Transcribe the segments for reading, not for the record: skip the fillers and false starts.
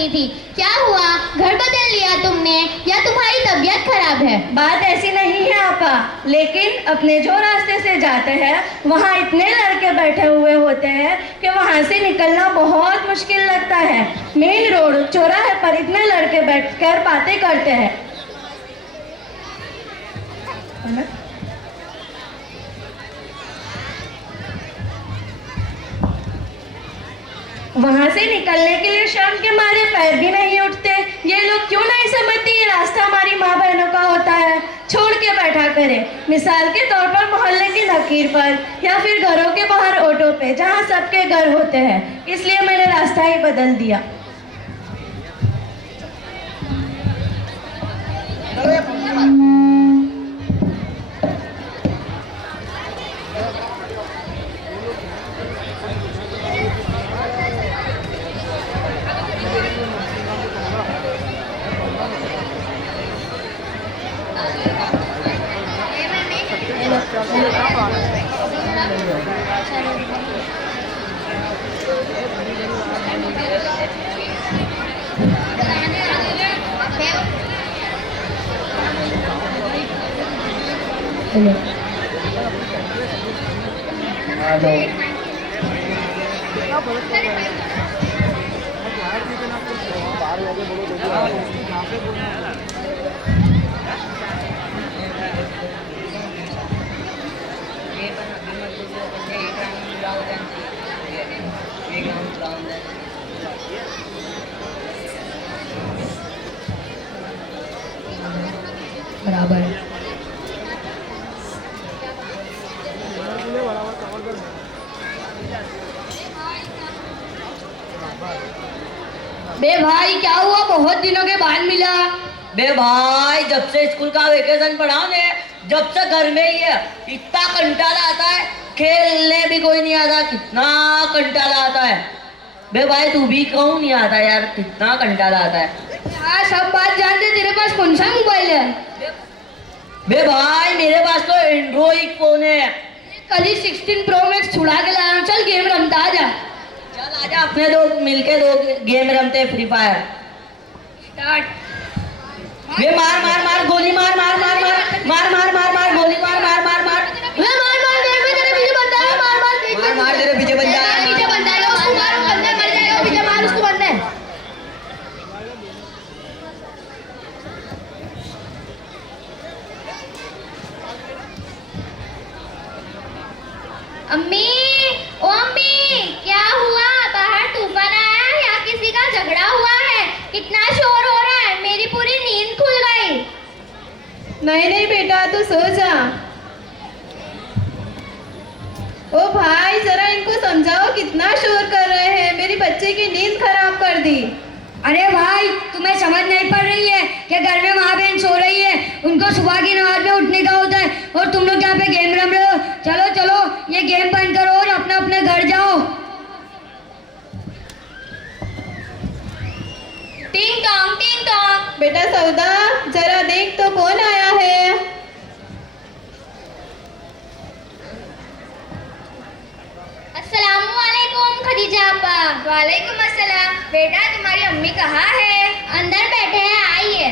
करती थी। क्या हुआ, घर बदल लिया तुमने या तुम्हारी तबीयत खराब है? बात ऐसी नहीं है आपा, लेकिन अपने जो रास्ते से जाते हैं वहाँ इतने लड़के बैठे हुए होते हैं कि वहाँ से निकलना बहुत मुश्किल लगता है। मेन रोड चौराहे पर इतने लड़के बैठकर बातें करते हैं। वहां से निकलने के लिए शाम के मारे पैर भी नहीं उठते। ये लोग क्यों नहीं समझते ये रास्ता हमारी माँ बहनों का होता है। छोड़ के बैठा करें, मिसाल के तौर पर मोहल्ले की लकीर पर या फिर घरों के बाहर ऑटो पे जहाँ सबके घर होते हैं। इसलिए मैंने रास्ता ही बदल दिया। बराबर है। बे भाई क्या हुआ, बहुत दिनों के बाद मिला। बे भाई जब से स्कूल का वेकेशन पड़ा ने, जब से घर में ही है, इतना कंटाला आता है, खेलने भी कोई नहीं आता, कितना कंटाला आता है। बे भाई तू भी क्यों नहीं आता यार, कितना कंटाला आता है। हाँ सब बात जानते, तेरे पास कौन सा मोबाइल है? बे भाई मेरे पास तो एंड्रॉइड फोन है। कल ही 16 प्रो मैक्स छुड़ा के लाया, चल गेम रमता आजा। चल आजा, अपने दो मिलके दो गेम रमते फ्री फायर। स्टार्ट। बे मार मार मार गोली मार मार मार मार मार मार मार मार गोली मार मार मार मार तेरे पीछे बंदा है, मार मार मार तेरे पीछे बन जा। पीछे बंदा है, उसको मार, वो बंदा मर जाएगा, पीछे मार उसको, बंदा है। अम्मी, ओ अम्मी, क्या हुआ? बाहर तूफान आया है या किसी का झगड़ा हुआ है? कितना शोर हो रहा है, मेरी पूरी नींद खुल गई। नहीं नहीं बेटा, तू सो जा। ओ भाई जरा इनको समझाओ, कितना शोर कर रहे हैं, मेरी बच्चे की नींद खराब कर दी। अरे भाई तुम्हें समझ नहीं पड़ रही है कि घर में माँ बहन सो रही है, उनको सुबह की नमाज में उठने का होता है और तुम लोग यहाँ पे गेम रम रहे हो। चलो चलो ये गेम बंद करो और अपने अपने घर जाओ। टिंग टोंग टिंग टोंग। बेटा सौदा, जरा देख तो कौन आया है। अस्सलामुअलैकुम खदीजा आपा। वालेकुम अस्सलाम। बेटा तुम्हारी अम्मी कहाँ है? अंदर बैठे हैं, आइए।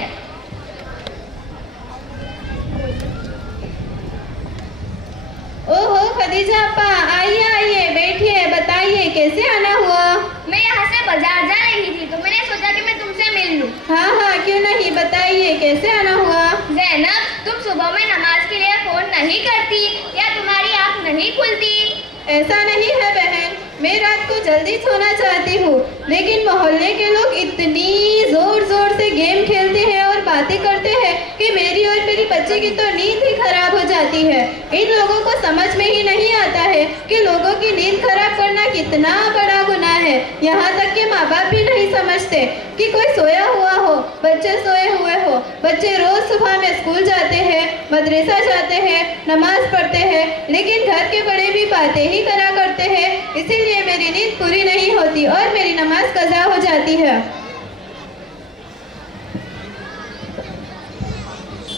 ओहो खदीजा अपा, आइए आइए बैठिए, बताइए कैसे आना हुआ। मैं यहाँ से बाजार जा रही थी तो मैंने सोचा कि मैं तुमसे मिल लूं। हाँ हाँ क्यों नहीं, बताइए कैसे आना हुआ। ज़ैनब, तुम सुबह में नमाज के लिए फोन नहीं करती या तुम्हारी आँख नहीं खुलती? ऐसा नहीं है बहन, मैं रात को जल्दी सोना चाहती हूँ, लेकिन मोहल्ले के लोग इतनी जोर जोर से गेम खेलते हैं और बातें करते हैं कि मेरी और मेरी बच्चे की तो नींद ही खराब हो जाती है। इन लोगों को समझ में ही नहीं आता है कि लोगों की नींद खराब करना कितना बड़ा गुनाह है। यहाँ तक कि माँ बाप भी नहीं समझते कि कोई सोया हुआ हो, बच्चे सोए हुए हो। बच्चे रोज सुबह में स्कूल जाते हैं, मदरसा जाते हैं, नमाज पढ़ते हैं, लेकिन घर के बड़े भी बातें ही करा करते हैं, इसीलिए मेरी नींद पूरी नहीं होती और मेरी नमाज कज़ा हो जाती है।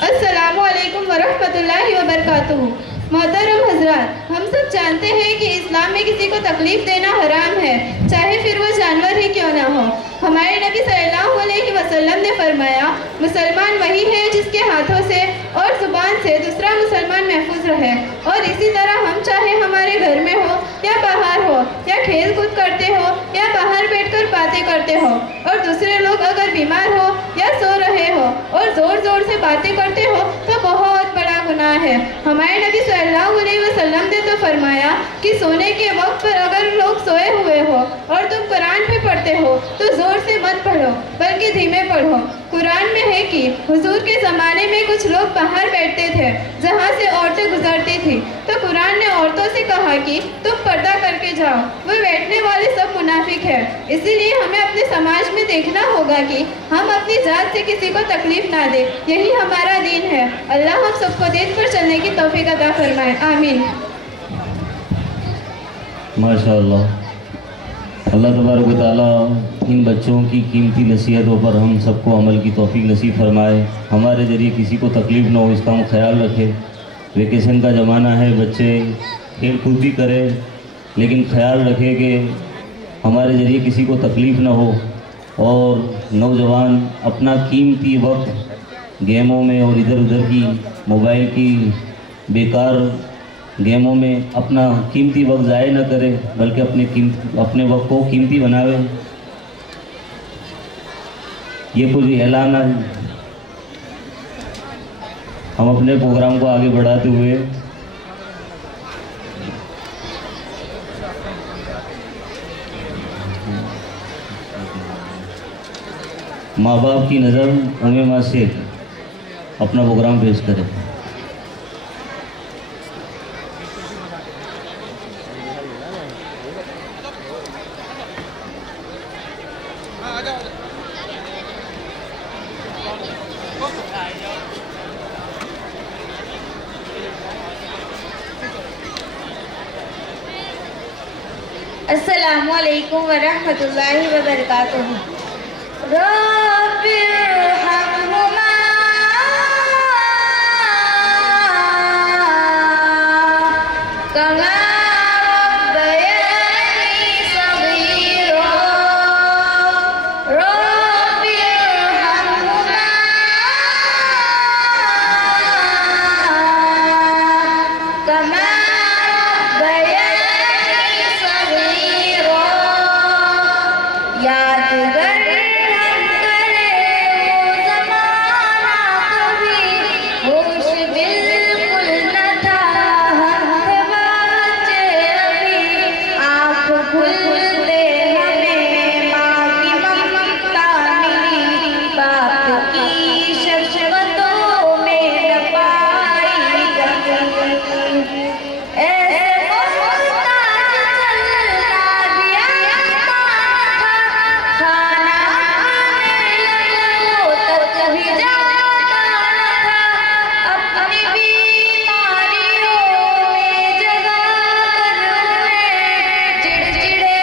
अस्सलामु अलैकुम वरहमतुल्लाहि वबरकातुहू। मोहतरम हजरात, हम सब जानते हैं कि इस्लाम में किसी को तकलीफ देना हराम है, चाहे फिर वो जानवर ही क्यों ना हो। हमारे नबी सल्लल्लाहु अलैहि वसल्लम ने फरमाया, मुसलमान वही है जिसके हाथों से और जुबान से दूसरा मुसलमान महफूज रहे। और इसी तरह हम चाहे हमारे घर में हो या बाहर हो, या खेल कूद करते हो या बाहर बैठकर बातें करते हो, और दूसरे लोग अगर बीमार हो या सो रहे हो और जोर जोर से बातें करते हो तो बहुत बड़ा गुनाह है। हमारे नबी सल्लल्लाहु अलैहि वसल्लम ने तो फरमाया कि सोने के वक्त पर अगर लोग सोए हुए हो और तुम कुरान भी पढ़ते हो तो जोर से मत पढ़ो बल्कि धीमे पढ़ो। कुरान में है कि हुजूर के ज़माने में कुछ लोग बाहर बैठते थे जहाँ से औरतें गुजरती थी, तो कुरान ने औरतों से कहा कि तुम पर्दा करके जाओ, वो बैठने वाले सब मुनाफिक है। इसीलिए हमें अपने समाज में देखना होगा कि हम अपनी जात से किसी को तकलीफ ना दे, यही हमारा दीन है। अल्लाह हम सबको दीन पर चलने की तौफीक अता फरमाए, आमीन। माशाअल्लाह, अल्लाह तबारक व तआला इन बच्चों की कीमती नसीहतों पर हम सबको अमल की तौफीक नसीब फरमाए। हमारे ज़रिए किसी को तकलीफ़ ना हो, इसका हम ख्याल रखें। वेकेशन का ज़माना है, बच्चे खेल कूद भी करें, लेकिन ख्याल रखें कि हमारे ज़रिए किसी को तकलीफ़ ना हो। और नौजवान अपना कीमती वक्त गेमों में और इधर उधर की मोबाइल की बेकार गेमों में अपना कीमती वक्त ज़ाया न करे, बल्कि अपने वक्त को कीमती बनावे। ये कुछ ऐलान है। हम अपने प्रोग्राम को आगे बढ़ाते हुए माँ बाप की नज़र उमेमा से अपना प्रोग्राम पेश करें। अस्सलामु अलैकुम वरहमतुल्लाहि वबरकातुहू। रब्बिरहम्हुमा कमा रब्बयानी सगीरा। रब्बिरहम्हुमा कमा यादगर हम करे वो ज़माना कभी, होश बिल्कुल न था हम थे बच्चे अभी। आँख खुलते हमें माँ की ममता मिली, बाप की शफ़क़तों में न पाई कमी। ऐसे मोहताज चलना भी आसान था, खाना खाने लगो तक भी जाता न था। अपनी बीमारियों में जगा कर उन्हें चिड़चिड़े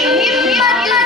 हिम्मत